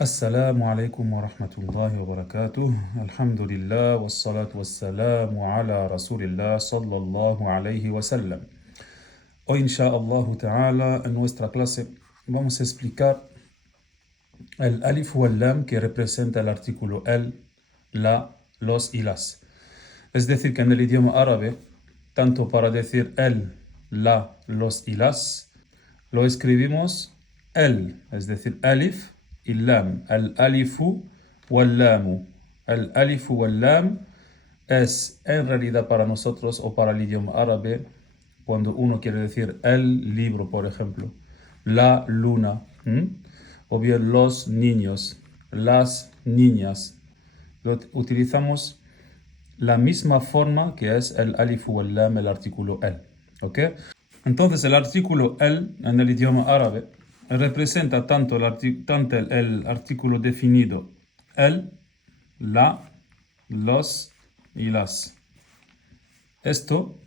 السلام عليكم ورحمة الله وبركاته. الحمد لله والصلاة والسلام على رسول الله صلى الله عليه wasallam. Hoy, inshallah ta'ala, en nuestra clase vamos a explicar el alif o el lam que representa el artículo el, la, los y las. Es decir, que en el idioma árabe, tanto para decir el, la, los y las, lo escribimos el, es decir, alif y lam. El alifu o el lamu. El alifu o el lam es en realidad para nosotros o para el idioma árabe cuando uno quiere decir el libro, por ejemplo, la luna, o bien los niños, las niñas. Utilizamos la misma forma que es el alif o el lam, el artículo el. ¿Ok? Entonces el artículo el en el idioma árabe representa tanto el artículo definido el, la, los y las. Esto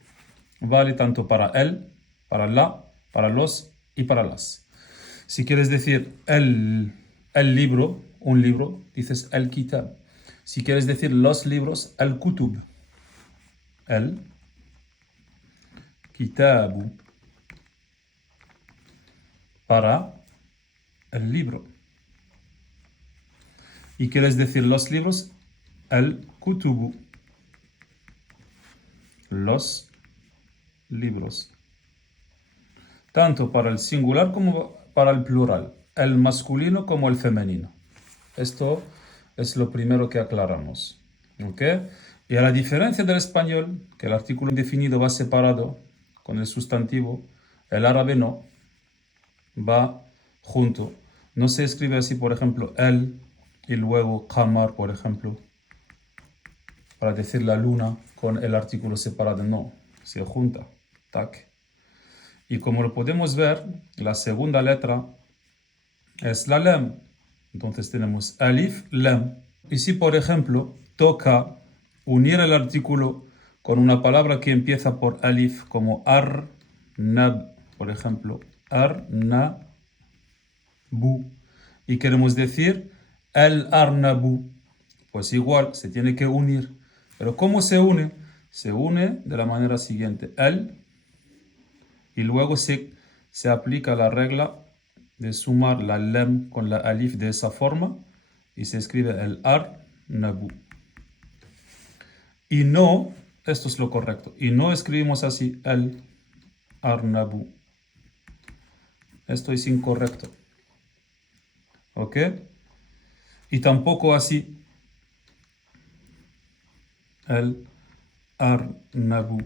vale tanto para el, para la, para los y para las. Si quieres decir el libro, un libro, dices el kitab. Si quieres decir los libros, el kutub. El kitabu. Para el libro. Y quieres decir los libros, el kutubu. Los libros. Tanto para el singular como para el plural. El masculino como el femenino. Esto es lo primero que aclaramos. ¿Ok? Y a la diferencia del español, que el artículo indefinido va separado con el sustantivo, el árabe no. Va junto. No se escribe así, por ejemplo, el y luego qamar, por ejemplo, para decir la luna con el artículo separado. No, se junta. Tac. Y como lo podemos ver, la segunda letra es la lam. Entonces tenemos alif, lam. Y si, por ejemplo, toca unir el artículo con una palabra que empieza por alif, como ar, nab, por ejemplo, ar, na, bu, y queremos decir el arnabu, pues igual se tiene que unir. Pero ¿cómo se une? Se une de la manera siguiente: el, y luego se aplica la regla de sumar la lam con la alif de esa forma y se escribe el arnabu. Y no, esto es lo correcto, y no escribimos así el arnabu. Esto es incorrecto. ¿Ok? Y tampoco así el arnabu.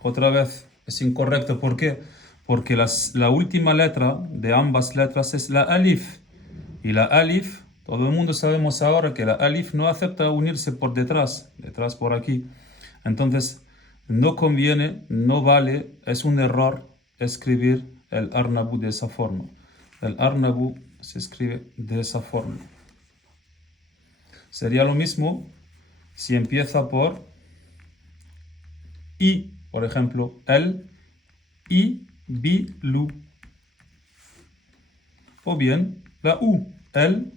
Otra vez es incorrecto. ¿Por qué? Porque la última letra de ambas letras es la alif. Y la alif, todo el mundo sabemos ahora que la alif no acepta unirse por detrás por aquí. Entonces, no conviene, no vale, es un error escribir el arnabu de esa forma. El arnabu se escribe de esa forma. Sería lo mismo si empieza por i, por ejemplo, el ibilu. O bien la u, el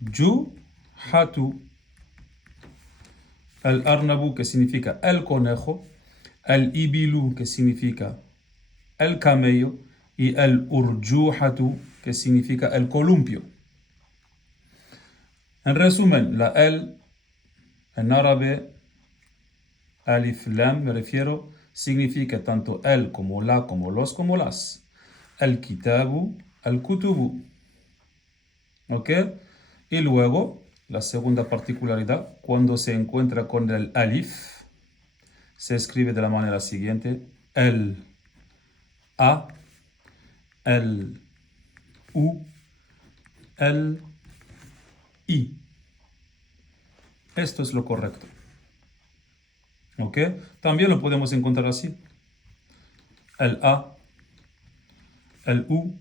urjuhatu. El arnabu, que significa el conejo, el ibilu, que significa el camello, y el urjuhatu, que significa el columpio. En resumen, la el en árabe, alif lam, me refiero, significa tanto el como la, como los, como las. El kitabu, el kutubu. ¿Ok? Y luego, la segunda particularidad, cuando se encuentra con el alif, se escribe de la manera siguiente: el a, el u, el i. Esto es lo correcto. ¿Ok? También lo podemos encontrar así: el a, el u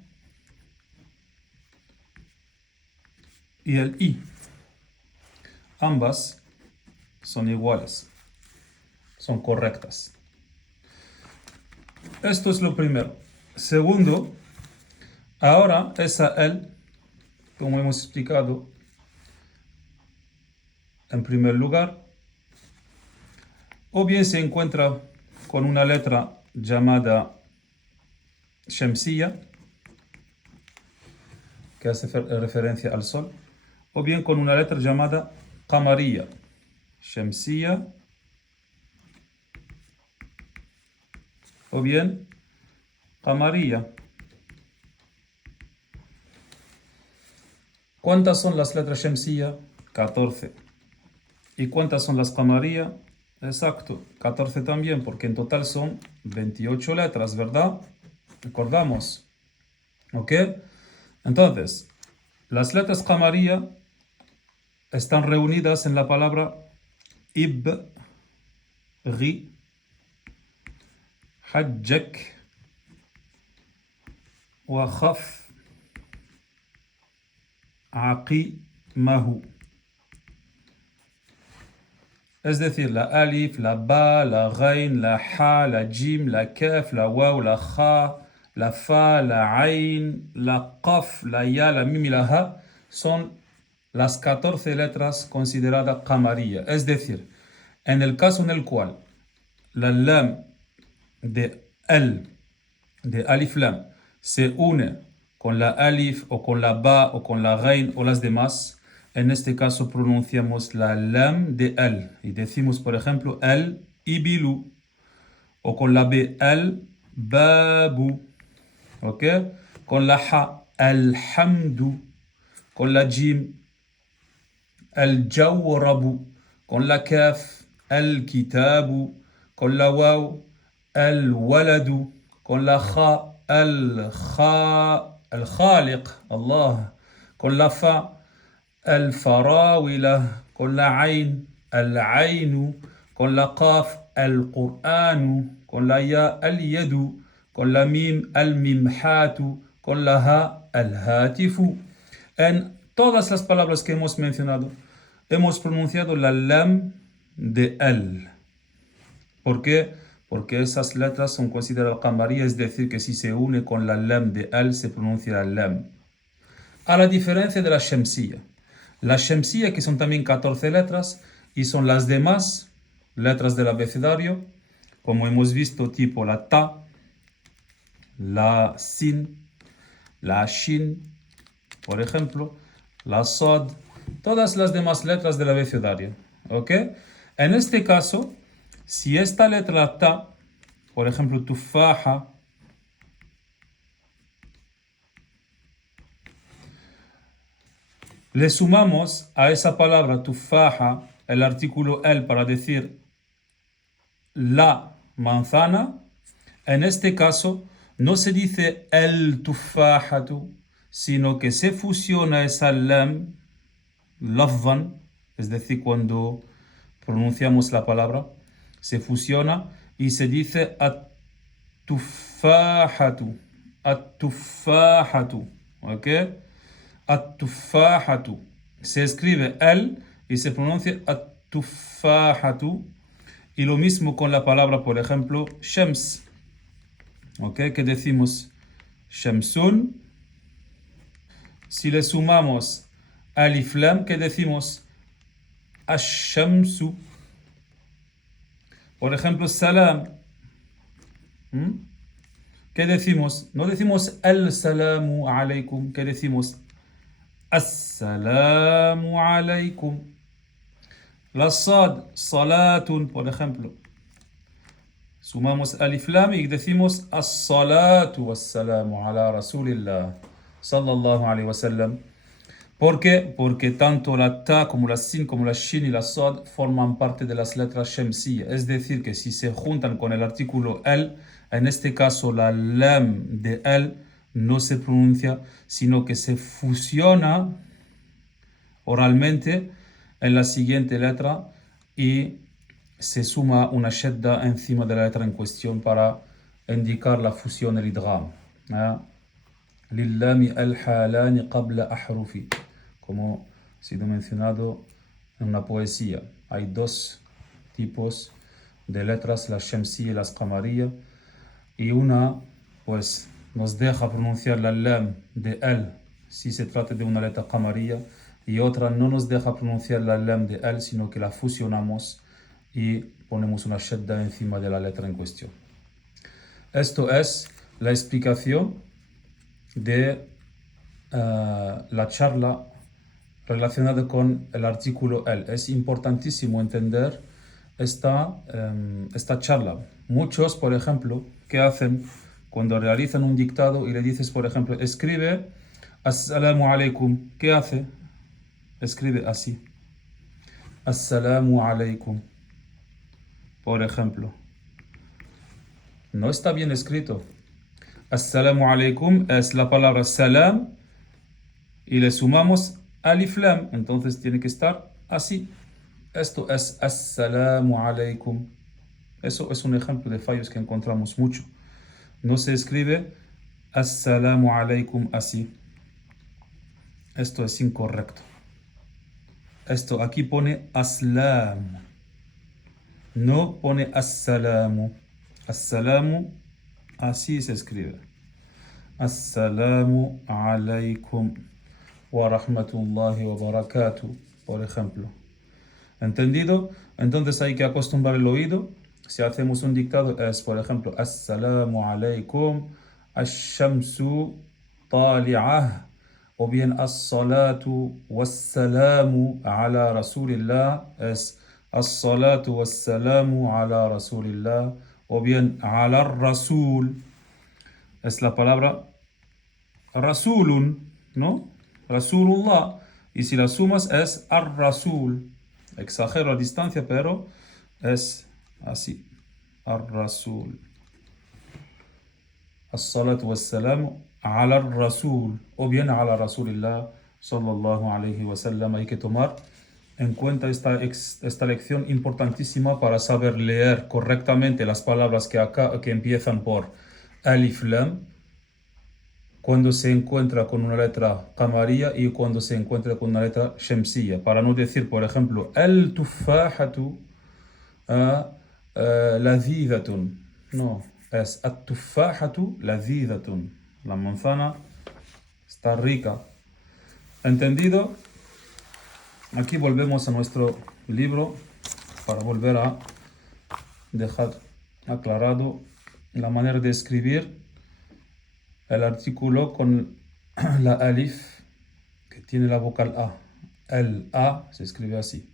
y el i. Ambas son iguales, son correctas. Esto es lo primero. Segundo, ahora esa el como hemos explicado en primer lugar, o bien se encuentra con una letra llamada Shamsiya, que hace referencia al sol, o bien con una letra llamada Qamariya. Shamsiya, o bien Qamariya. ¿Cuántas son las letras Shamsiya? 14. ¿Y cuántas son las Qamariya? Exacto, 14 también, porque en total son 28 letras, ¿verdad? Recordamos. ¿Ok? Entonces, las letras Qamariya están reunidas en la palabra ibghi, hajjak, wa khaf, aqimahu. Es decir, la alif, la ba, la ghain, la ha, la jim, la kaf, la waw, la kha, la fa, la ain, la qaf, la ya, la mim y la ha son las 14 letras consideradas qamariya. Es decir, en el caso en el cual la lam de alif lam se une con la alif o con la ba o con la ghain o las demás, en este caso pronunciamos la lam de al y decimos, por ejemplo, al ibilu, o con la b al babu, ¿ok? Con la ha alhamdu, con la jim al jawrabu, con la kaf al kitabu, con la waw al waladu, con la kha al khaliq, Allah, con la fa الفراولة, con la ain, al-ainu, con la qaf, al-qur'anu, con la ya, al-yadu, con la mim, al-mimhatu, con la ha, al-hatifu. En todas las palabras que hemos mencionado, hemos pronunciado la lam de al. ¿Por qué? Porque esas letras son consideradas qamariya, es decir, que si se une con la lam de al, se pronuncia la lam. A la diferencia de la shamsiya. La shamsiya, que son también 14 letras, y son las demás letras del abecedario, como hemos visto, tipo la ta, la sin, la shin, por ejemplo, la sad, todas las demás letras del abecedario. ¿Ok? En este caso, si esta letra ta, por ejemplo, tufaha, le sumamos a esa palabra tufaha el artículo el para decir la manzana, en este caso no se dice el tufahatu, sino que se fusiona esa lam, lafvan, es decir, cuando pronunciamos la palabra, se fusiona y se dice at-tufahatu, at-tufahatu, ¿ok? At-tufahatu. Se escribe el y se pronuncia at-tufahatu. Y lo mismo con la palabra, por ejemplo, shams. ¿Ok? ¿Qué decimos? Shamsun. Si le sumamos alif lam, ¿qué decimos? Ash-shamsu. Por ejemplo, salam. ¿Qué decimos? No decimos al-salamu alaykum. ¿Qué decimos? As-salamu alaykum. La sad, salatun, por ejemplo. Sumamos alif lam y decimos as-salatu was-salamu ala rasulillah sallallahu alayhi wa sallam. ¿Por qué? Porque tanto la ta como la sin, como la shin y la sad forman parte de las letras shamsiya. Es decir, que si se juntan con el artículo el, en este caso la lam de el no se pronuncia, sino que se fusiona oralmente en la siguiente letra y se suma una shadda encima de la letra en cuestión para indicar la fusión, el idgham. Lillami al-halani qabla ahrufi, como ha sido mencionado en una poesía. Hay dos tipos de letras, las shamsiya y las qamariya, y una pues nos deja pronunciar la lam de al si se trata de una letra qamariyya, y otra no nos deja pronunciar la lam de el, sino que la fusionamos y ponemos una shadda encima de la letra en cuestión. Esto es la explicación de la charla relacionada con el artículo el. Es importantísimo entender esta charla. Muchos, por ejemplo, ¿qué hacen cuando realizan un dictado y le dices, por ejemplo, escribe Assalamu alaikum? ¿Qué hace? Escribe así. Assalamu alaikum. Por ejemplo. No está bien escrito. Assalamu alaikum es la palabra salam y le sumamos alif lam. Entonces tiene que estar así. Esto es assalamu alaikum. Eso es un ejemplo de fallos que encontramos mucho. No se escribe assalamu alaikum así. Esto es incorrecto. Esto aquí pone aslam. No pone assalamu. Assalamu así se escribe. Assalamu alaikum wa rahmatullahi wa barakatuh, por ejemplo. ¿Entendido? Entonces hay que acostumbrar el oído. Si hacemos un dictado es, por ejemplo, Assalamu alaikum, ash-shamsu tali'ah, o bien as-salatu was-salamu ala rasulillah, es as-salatu was-salamu ala rasulillah, o bien ala rasul, es la palabra rasulun, ¿no? Rasulullah. Y si la sumas es ar-rasul. Exagero la distancia, pero es así. Ar-rasul. As-salatu was-salamu ala ar-rasul. O bien ala rasulillah sallallahu alayhi wa sallam. Hay que tomar en cuenta esta lección importantísima para saber leer correctamente las palabras que empiezan por alif lam, cuando se encuentra con una letra qamariyya y cuando se encuentra con una letra shamsiyya. Para no decir, por ejemplo, el tuffahatu ladhidatun. No, es at tuffahatu ladhidatun. La manzana está rica. ¿Entendido? Aquí volvemos a nuestro libro para volver a dejar aclarado la manera de escribir el artículo con la alif que tiene la vocal A. El A se escribe así.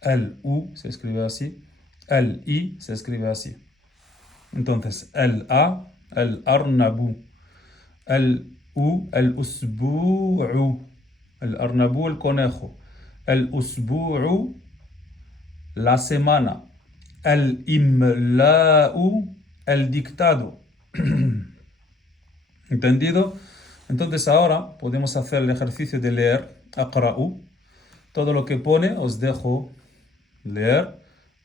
El U se escribe así. El I se escribe así. Entonces, el A, el arnabu. El U, el usbu'u. El arnabu, el conejo. El usbu'u, la semana. El imla'u, el dictado. ¿Entendido? Entonces ahora podemos hacer el ejercicio de leer, aqra'u. Todo lo que pone os dejo leer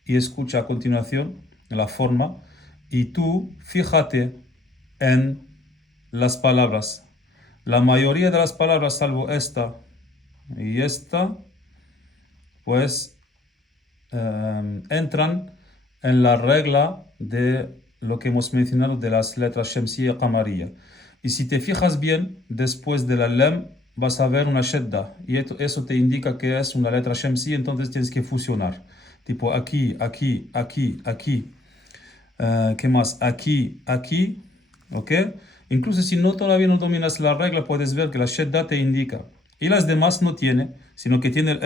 y escucha a continuación la forma. Y tú fíjate en las palabras. La mayoría de las palabras, salvo esta y esta, pues entran en la regla de lo que hemos mencionado de las letras shamsiyya y qamariyya. Y si te fijas bien, después de la lam vas a ver una shadda. Y eso te indica que es una letra shamsiyya, entonces tienes que fusionar. Tipo aquí, aquí, aquí, aquí. ¿Qué más? Aquí, aquí. ¿Ok? Incluso si todavía no dominas la regla, puedes ver que la shadda te indica. Y las demás no tiene, sino que tiene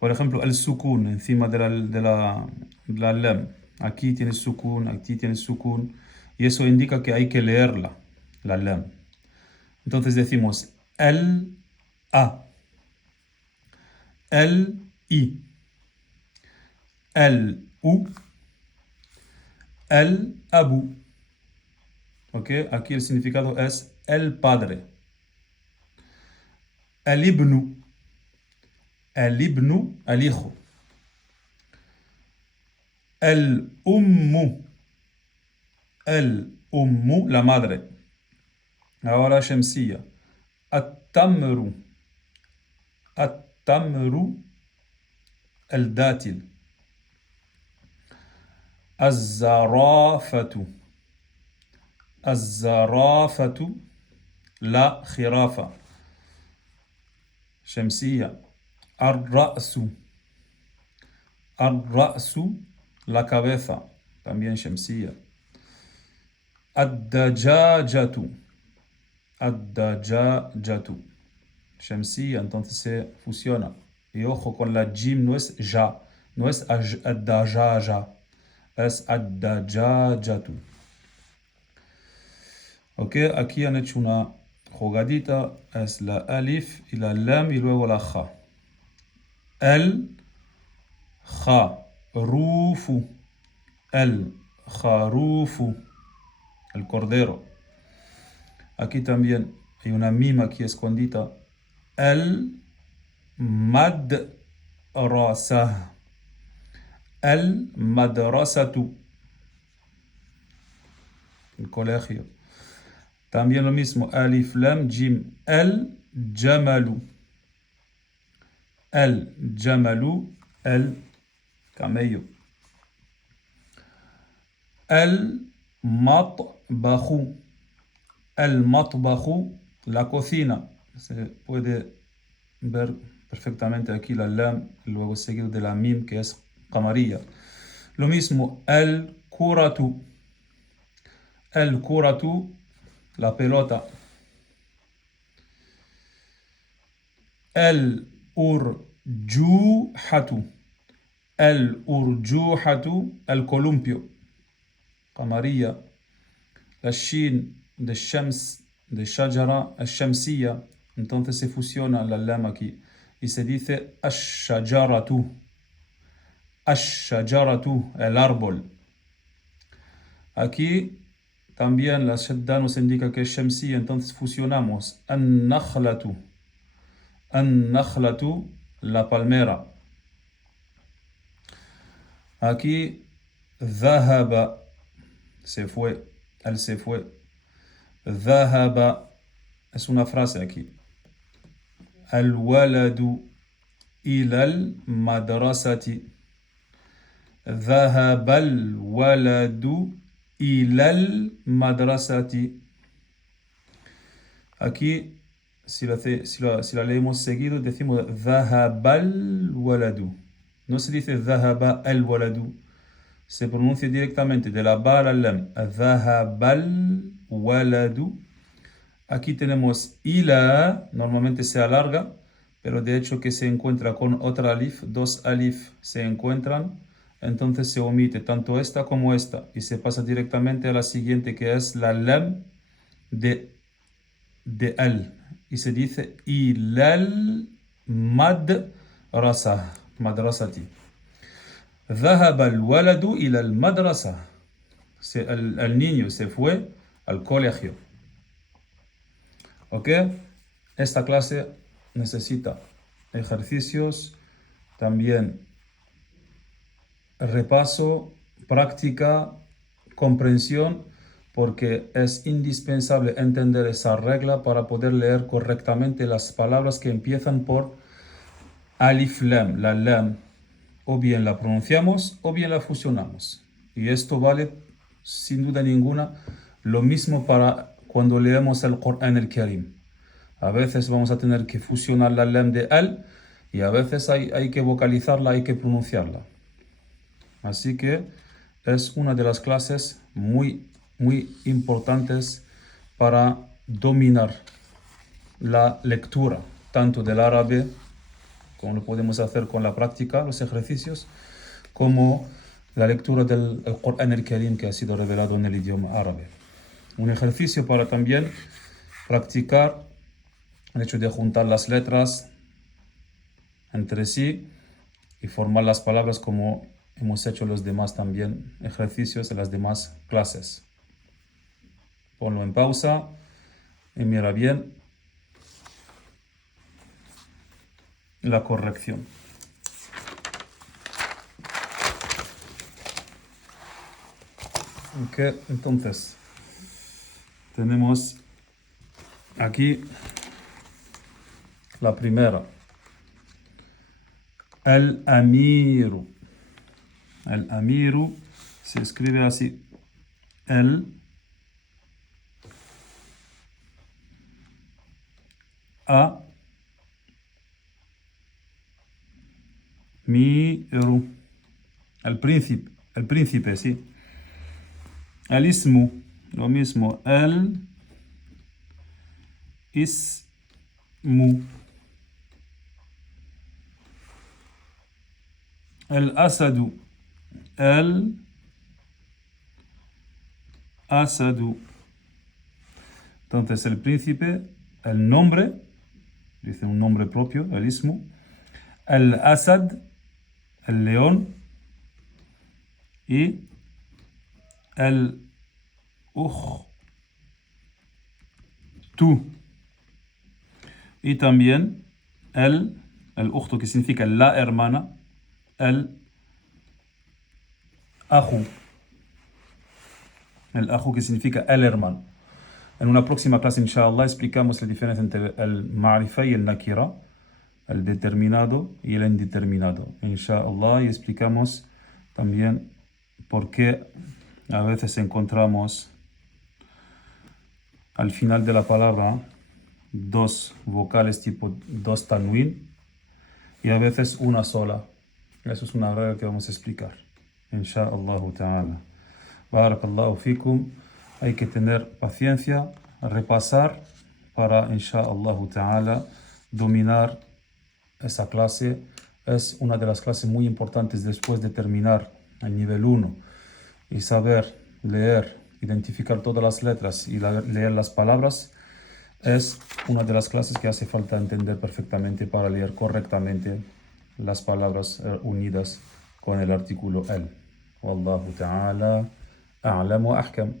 por ejemplo, el sukun encima de la lam. Aquí tiene sukun, aquí tiene sukun. Y eso indica que hay que leerla, la lam. Entonces decimos el a, el i, el u, el abu. ¿Ok? Aquí el significado es el padre. El ibnu. El ibnu, el hijo. El ummu. El ummu, la madre. Ahora shamsiyya. At-tamru. At-tamru, el dátil. Az-zarafatu. Az-zarafatu, la jirafa. Shamsiya. Ar-ra'su. Ar-ra'su, la cabeza, también Shamsiya. Ad-dajajatu. Ad-dajajatu. Shamsiya, entonces se fusiona. Y ojo con la jim, no es ja, no es ad-dajaja, es ad-dajajatu. Ok, aquí han hecho una jugadita, es la alif y la lam y luego la ja. El rufu, el jarufu, el cordero. Aquí también hay una mima aquí escondida. El madrasa. El madrasatu, el colegio. También lo mismo, alif lam jim. El jamalu. El jamalu, el camello. El matbahu. El matbahu, la cocina. Se puede ver perfectamente aquí la lam, luego seguido de la mim, que es qamariyya. Lo mismo, el kuratu. El kuratu, la pelota. El urjuhatu. El urjuhatu, el columpio. Qamariyya. La shin de shams, de shajara, el shamsiyya. Entonces se fusiona la lam aquí y se dice ash-shajaratu. Ash-shajaratu, el árbol. Aquí también la shadda nos indica que es shamsiyya, entonces fusionamos an-nakhlatu. An-nakhlatu, la palmera. Aquí dhahaba, se fue, él se fue. Dhahaba es una frase aquí. Al-waladu ila al-madrasati. Dhahaba al-waladu ila al-madrasati. Aquí, si la leemos seguido, decimos dhahaba al-waladu. No se dice dhahaba al-waladu. Se pronuncia directamente de la ba a la lam. Dhahaba al-waladu. Aquí tenemos ila, normalmente se alarga, pero de hecho que se encuentra con otra alif, dos alif se encuentran, entonces se omite tanto esta como esta y se pasa directamente a la siguiente, que es la lam de al, y se dice ilal madrasati. ذهب الولد إلى المدرسة. El niño se fue al colegio. ¿Ok? Esta clase necesita ejercicios, también repaso, práctica, comprensión, porque es indispensable entender esa regla para poder leer correctamente las palabras que empiezan por alif lam, la lam. O bien la pronunciamos o bien la fusionamos. Y esto vale sin duda ninguna lo mismo para cuando leemos el Corán el Karim. A veces vamos a tener que fusionar la lam de al y a veces hay que vocalizarla, hay que pronunciarla. Así que es una de las clases muy importantes para dominar la lectura, tanto del árabe, como lo podemos hacer con la práctica, los ejercicios, como la lectura del Corán el Karim que ha sido revelado en el idioma árabe. Un ejercicio para también practicar el hecho de juntar las letras entre sí y formar las palabras como hemos hecho los demás también ejercicios en las demás clases. Ponlo en pausa y mira bien la corrección. Ok, entonces tenemos aquí la primera. El-amiru. El-amiru se escribe así. El a miru. El príncipe, sí. El ismu, lo mismo. El ismu. El asadu. El asadu. Entonces el príncipe, el nombre, dice un nombre propio, el ismu. El asad, el león. Y el ukhtu. Y también el ukhtu, que significa la hermana. El ahu. El ahu, que significa el hermano. En una próxima clase, inshallah, explicamos la diferencia entre el ma'rifa y el nakira, el determinado y el indeterminado. Inshallah, y explicamos también por qué a veces encontramos al final de la palabra dos vocales tipo dos tanwin y a veces una sola. Eso es una regla que vamos a explicar. Inshallah ta'ala. Barakallahu fikum. Hay que tener paciencia, repasar para, inshallah ta'ala, dominar esa clase. Es una de las clases muy importantes después de terminar el nivel 1 y saber leer, identificar todas las letras y leer las palabras. Es una de las clases que hace falta entender perfectamente para leer correctamente las palabras unidas con el artículo el. Wallahu ta'ala a'lam wa ahkam.